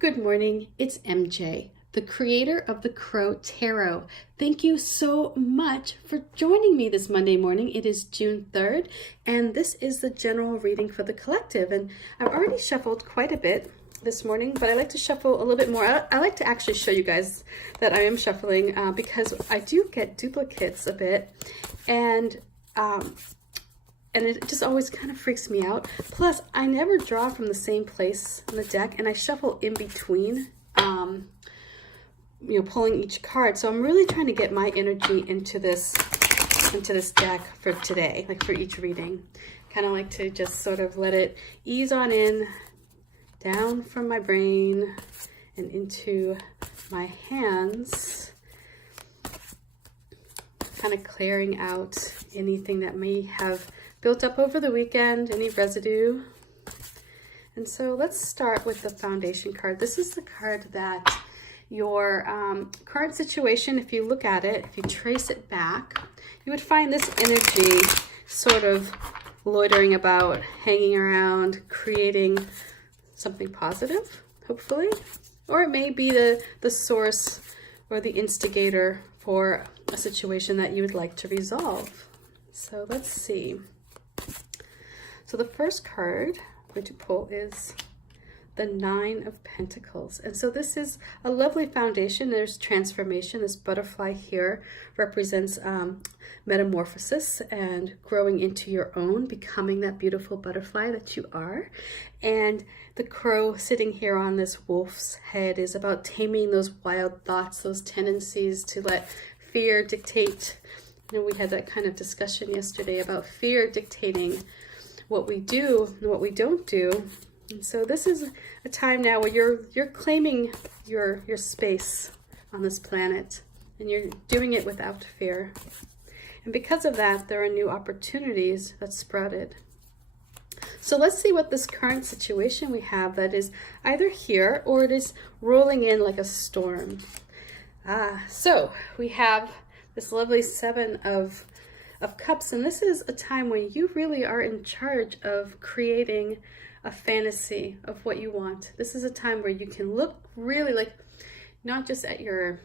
Good morning, it's MJ, the creator of the Crow Tarot. Thank you so much for joining me this Monday morning. It is June 3rd, and this is the general reading for the collective. And I've already shuffled quite a bit this morning, but I like to shuffle a little bit more. I like to actually show you guys that I am shuffling because I do get duplicates a bit, and it just always kind of freaks me out. Plus, I never draw from the same place in the deck, and I shuffle in between, pulling each card. So I'm really trying to get my energy into this deck for today, like for each reading. Kind of like to just sort of let it ease on in, down from my brain and into my hands. Kind of clearing out anything that may have built up over the weekend, any residue. And so let's start with the foundation card. This is the card that your current situation, if you look at it, if you trace it back, you would find this energy sort of loitering about, hanging around, creating something positive, hopefully. Or it may be the source or the instigator for a situation that you would like to resolve. So let's see. So the first card I'm going to pull is the Nine of Pentacles. And so this is a lovely foundation. There's transformation. This butterfly here represents metamorphosis and growing into your own, becoming that beautiful butterfly that you are. And the crow sitting here on this wolf's head is about taming those wild thoughts, those tendencies to let fear dictate. We had that kind of discussion yesterday about fear dictating what we do and what we don't do. And so this is a time now where you're claiming your space on this planet, and you're doing it without fear. And because of that, there are new opportunities that sprouted. So let's see what this current situation we have that is either here or it is rolling in like a storm. So we have this lovely Seven of Cups, and this is a time when you really are in charge of creating a fantasy of what you want. This is a time where you can look really like, not just at your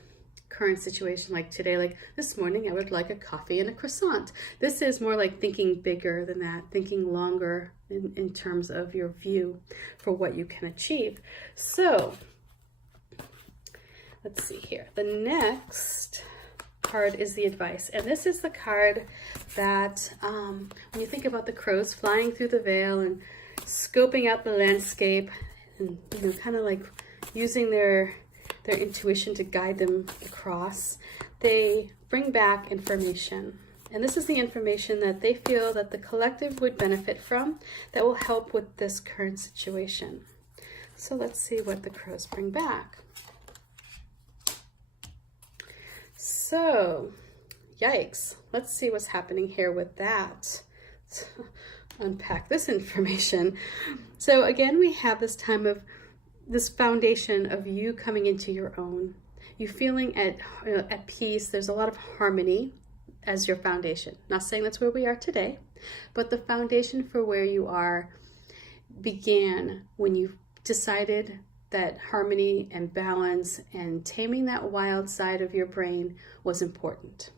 current situation like today, like this morning I would like a coffee and a croissant. This is more like thinking bigger than that, thinking longer in terms of your view for what you can achieve. So let's see here. The next card is the Advice, and this is the card that when you think about the crows flying through the veil and scoping out the landscape and kind of like using their intuition to guide them across, they bring back information. And this is the information that they feel that the collective would benefit from, that will help with this current situation. So let's see what the crows bring back. So, yikes. Let's see what's happening here with that. Let's unpack this information. So again, we have this time of this foundation of you coming into your own. You feeling at peace. There's a lot of harmony as your foundation. Not saying that's where we are today, but the foundation for where you are began when you decided that harmony and balance and taming that wild side of your brain was important.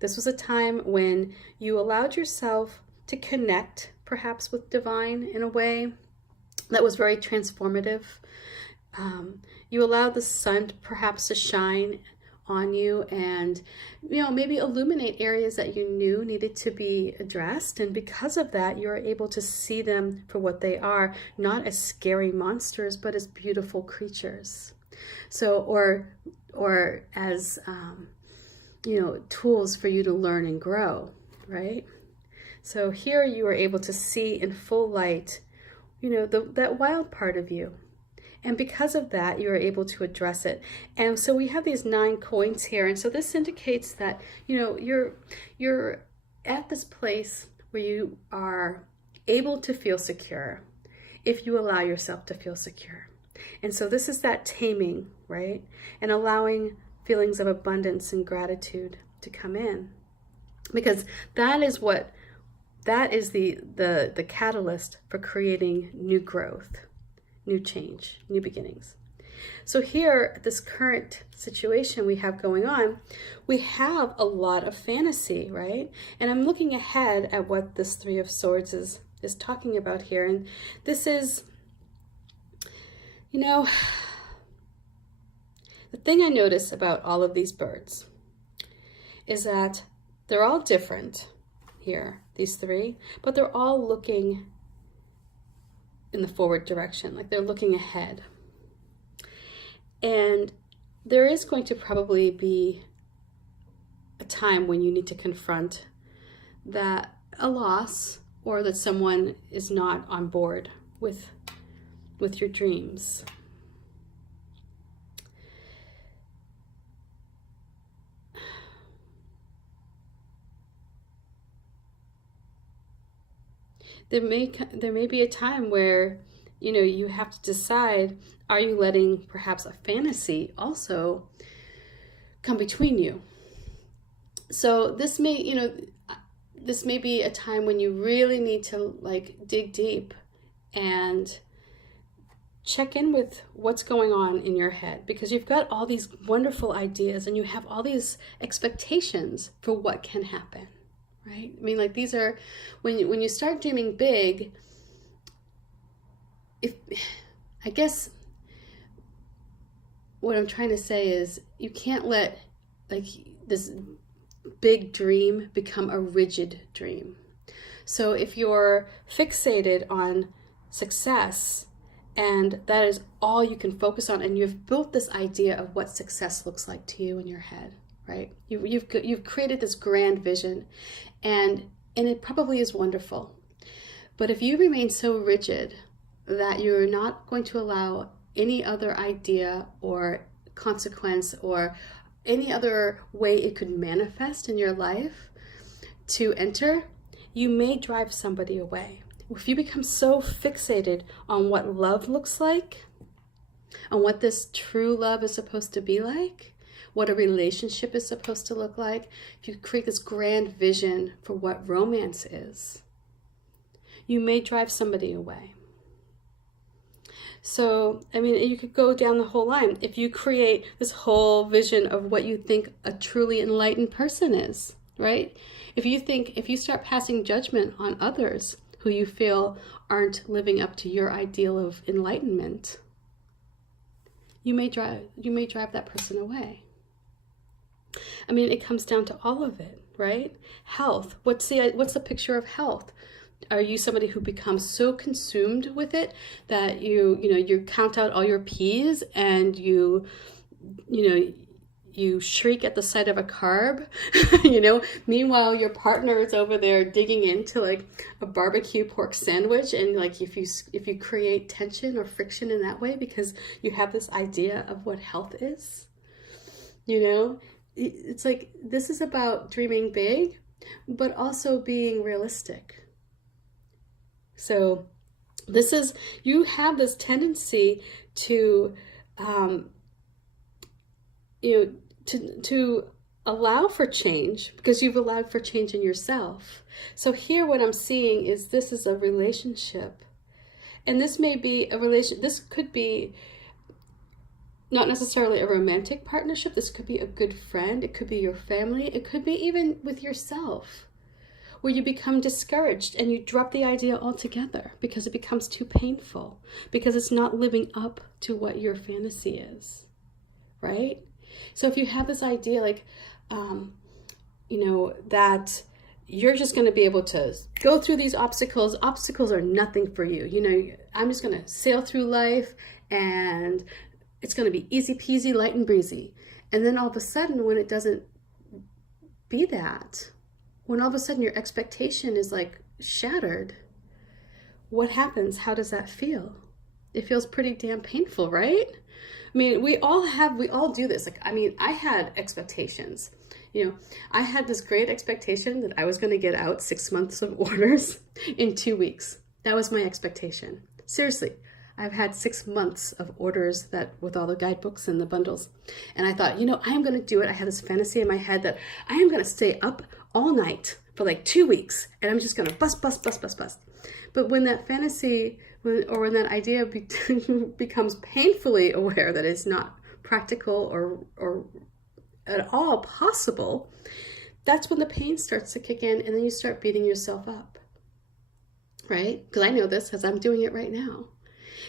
This was a time when you allowed yourself to connect perhaps with divine in a way that was very transformative. You allowed the sun perhaps to shine on you and maybe illuminate areas that you knew needed to be addressed, and because of that you are able to see them for what they are, not as scary monsters but as beautiful creatures. So or as tools for you to learn and grow, right? So here you are able to see in full light that wild part of you. And because of that, you are able to address it. And so we have these 9 coins here. And so this indicates that, you're at this place where you are able to feel secure if you allow yourself to feel secure. And so this is that taming, right? And allowing feelings of abundance and gratitude to come in. Because that is the catalyst for creating new growth, new change, new beginnings, So here, this current situation we have going on, we have a lot of fantasy, right? And I'm looking ahead at what this Three of Swords is talking about here. And this is, you know, the thing I notice about all of these birds is that they're all different here, these three, but they're all looking in the forward direction, like they're looking ahead. And there is going to probably be a time when you need to confront that a loss, or that someone is not on board with your dreams. There may be a time where, you know, you have to decide, are you letting perhaps a fantasy also come between you? So this may, you know, this may be a time when you really need to like dig deep and check in with what's going on in your head, because you've got all these wonderful ideas and you have all these expectations for what can happen, right? I mean, like these are, when you start dreaming big, I guess what I'm trying to say is you can't let like this big dream become a rigid dream. So if you're fixated on success and that is all you can focus on, and you've built this idea of what success looks like to you in your head, right? You've created this grand vision, and it probably is wonderful. But if you remain so rigid that you're not going to allow any other idea or consequence or any other way it could manifest in your life to enter, you may drive somebody away. If you become so fixated on what love looks like, on what this true love is supposed to be like, what a relationship is supposed to look like, if you create this grand vision for what romance is, you may drive somebody away. So, I mean, you could go down the whole line. If you create this whole vision of what you think a truly enlightened person is, right? If you start passing judgment on others who you feel aren't living up to your ideal of enlightenment, you may drive that person away. I mean, it comes down to all of it, right? Health. What's the picture of health? Are you somebody who becomes so consumed with it that you count out all your P's and you shriek at the sight of a carb, meanwhile your partner is over there digging into like a barbecue pork sandwich, and like if you create tension or friction in that way because you have this idea of what health is, it's like, this is about dreaming big, but also being realistic. So you have this tendency to, to allow for change because you've allowed for change in yourself. So here what I'm seeing is this is a relationship, and this may be this could be not necessarily a romantic partnership. This could be a good friend. It could be your family. It could be even with yourself, where you become discouraged and you drop the idea altogether because it becomes too painful, because it's not living up to what your fantasy is, right? So if you have this idea like, that you're just going to be able to go through these obstacles are nothing for you. I'm just going to sail through life and it's going to be easy peasy, light and breezy. And then all of a sudden, when it doesn't be that, when all of a sudden your expectation is like shattered, what happens? How does that feel? It feels pretty damn painful, right? I mean, we all do this. Like, I mean, I had expectations. I had this great expectation that I was going to get out 6 months of orders in 2 weeks. That was my expectation. Seriously, I've had 6 months of orders that with all the guidebooks and the bundles. And I thought, I am going to do it. I had this fantasy in my head that I am going to stay up all night for like 2 weeks and I'm just going to bust. But when that fantasy, when that idea becomes painfully aware that it's not practical or at all possible, that's when the pain starts to kick in, and then you start beating yourself up, right? Because I know this because I'm doing it right now.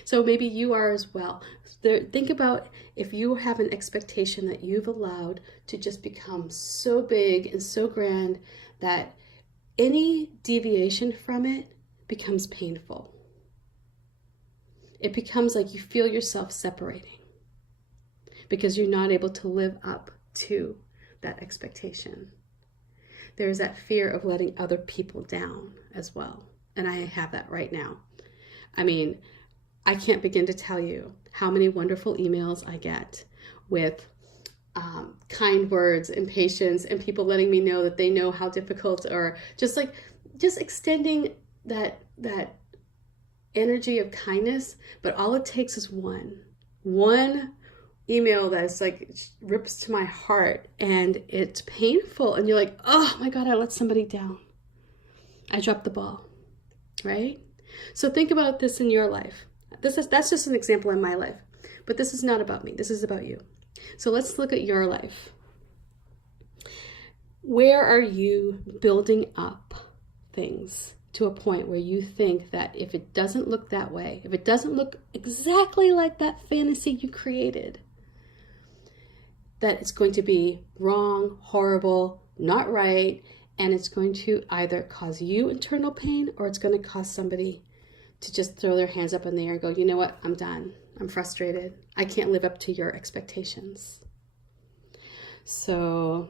So maybe you are as well. Think about if you have an expectation that you've allowed to just become so big and so grand that any deviation from it becomes painful. It becomes like you feel yourself separating because you're not able to live up to that expectation. There's that fear of letting other people down as well. And I have that right now. I mean, I can't begin to tell you how many wonderful emails I get with kind words and patience and people letting me know that they know how difficult, or just extending that energy of kindness. But all it takes is one email that's like rips to my heart, and it's painful, and you're like, oh my God, I let somebody down. I dropped the ball, right? So think about this in your life. That's just an example in my life, but this is not about me. This is about you. So let's look at your life. Where are you building up things to a point where you think that if it doesn't look that way, if it doesn't look exactly like that fantasy you created, that it's going to be wrong, horrible, not right, and it's going to either cause you internal pain, or it's going to cause somebody to just throw their hands up in the air and go, you know what, I'm done. I'm frustrated. I can't live up to your expectations. So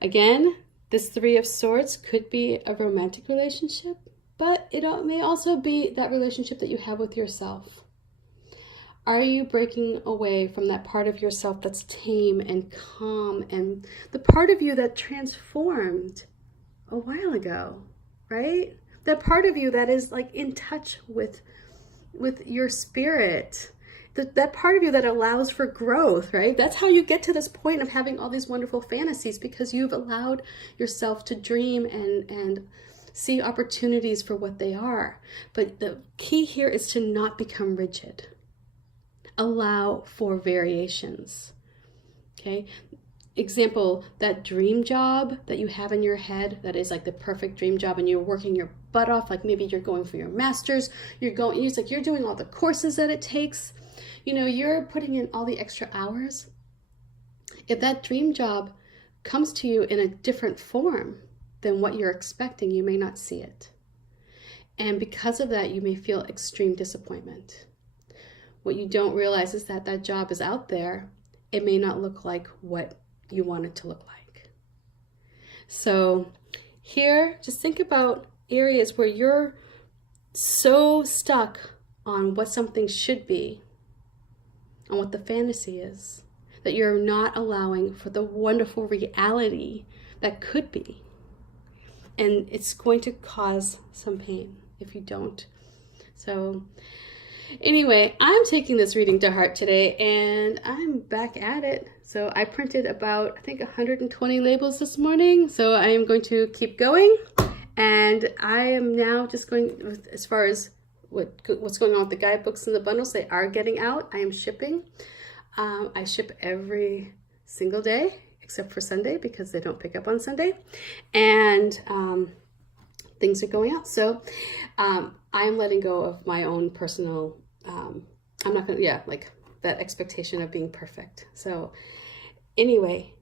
again, this Three of Swords could be a romantic relationship, but it may also be that relationship that you have with yourself. Are you breaking away from that part of yourself that's tame and calm, and the part of you that transformed a while ago, right? That part of you that is like in touch with your spirit, that part of you that allows for growth, right? That's how you get to this point of having all these wonderful fantasies, because you've allowed yourself to dream and see opportunities for what they are. But the key here is to not become rigid. Allow for variations, okay? Example, that dream job that you have in your head that is like the perfect dream job, and you're working your butt off, like maybe you're going for your master's, it's like you're doing all the courses that it takes, you're putting in all the extra hours. If that dream job comes to you in a different form than what you're expecting, you may not see it. And because of that, you may feel extreme disappointment. What you don't realize is that that job is out there. It may not look like what you want it to look like. So here, just think about areas where you're so stuck on what something should be, on what the fantasy is, that you're not allowing for the wonderful reality that could be. And it's going to cause some pain if you don't. So anyway, I'm taking this reading to heart today, and I'm back at it. So I printed about, I think, 120 labels this morning. So I am going to keep going. And I am now just going, as far as what's going on with the guidebooks and the bundles, they are getting out. I am shipping. I ship every single day, except for Sunday, because they don't pick up on Sunday. And things are going out. So I am letting go of my own personal, I'm not going to, like that expectation of being perfect. So anyway,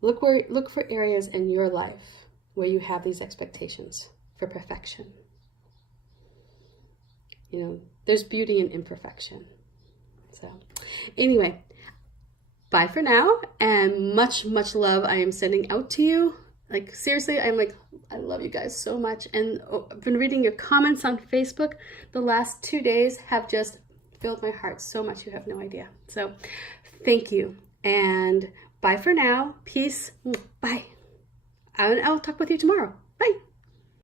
look for areas in your life where you have these expectations for perfection. There's beauty in imperfection. So anyway, bye for now, and much, much love I am sending out to you. Like, seriously, I love you guys so much. And I've been reading your comments on Facebook. The last 2 days have just filled my heart so much, you have no idea. So thank you, and bye for now. Peace. Bye. I'll talk with you tomorrow. Bye.